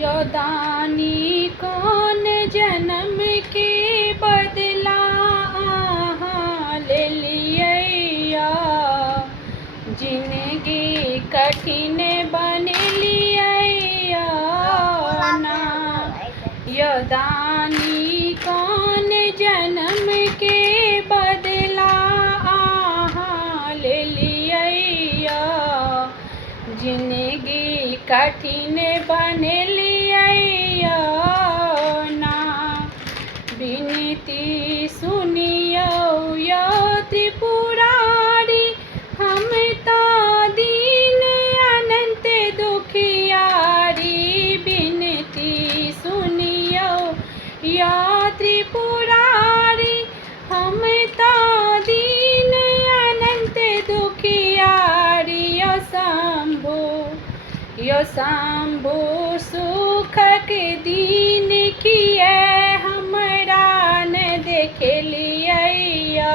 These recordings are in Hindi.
यौदानी कौन जन्म के बदला आहाँ ले लिया, जिंदगी कठिन बन लिया ना। यौदानी कौन जन्म के बदला आहाँ ले लिया, जिंदगी कठिन बन लिया ना। विनती सुनियो यो त्रिपुरारी, हम ता दीन अनंत दुखियारी। विनती सुनियो यो त्रिपुरारी, हम ता दीन अनंत दुखियारी। यो शंभु सुख के दीन किए हमरा न देख लिया,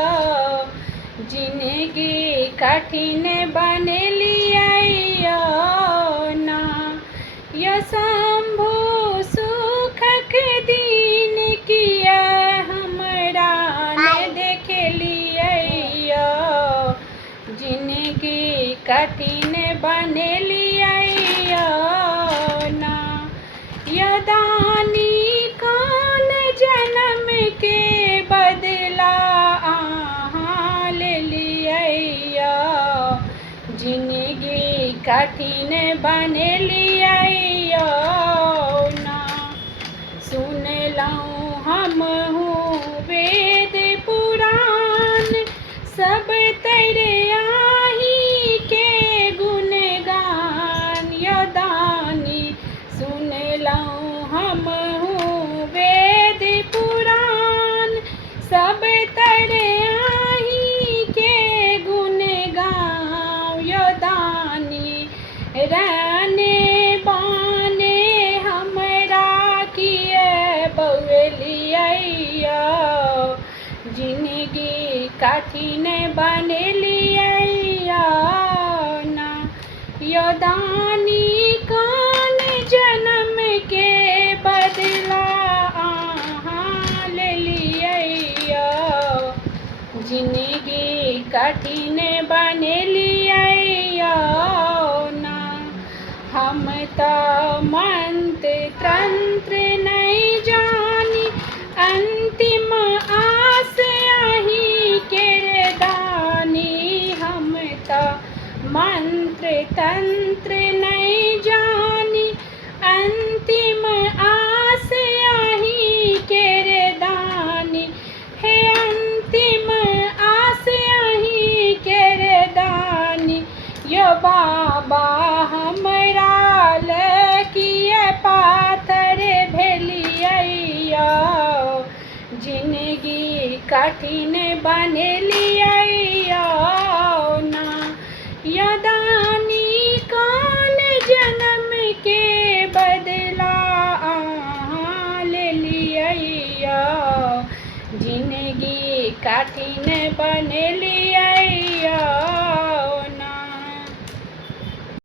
जिंदगी कठिन बन लिया ना। यो शंभु सुख के दीन किए हमरा न देख लिया, जिंदगी कठिन बन लिया ना। यौदानी कौन जन्म के बदला आहाँ ले लिया, जिंदगी कठिन बन लिया ना। सुन लऊँ हम हूँ वेद पुराण, सब तेरे आही के गुणगान। यौदानी सुन लऊँ हम हूँ वेद पुराण, सब तेरे आही के गुणगान। यौदानी रहने बाने हमरा किए बउलिया, जिंदगी कठिन बन लिया ना। यौदानी कौन जन्म के बदला आहाँ ले लिया, जिंदगी कठिन बन लिया ना। हम तो मंत्र तंत्र नहीं जानी, अंतिम आस आही के दानी। हम तो मंत्र तंत्र नहीं जानी, अंतिम आस आही के दानी। हे अंतिम आस आही के दानी, यो बाबा हमरा लकिए पाथर भेलिया, जिंदगी कठिन बन लिया ना। यौदानी कौन जन्म के बदला आहाँ ले लिया, जिंदगी कठिन बन लिया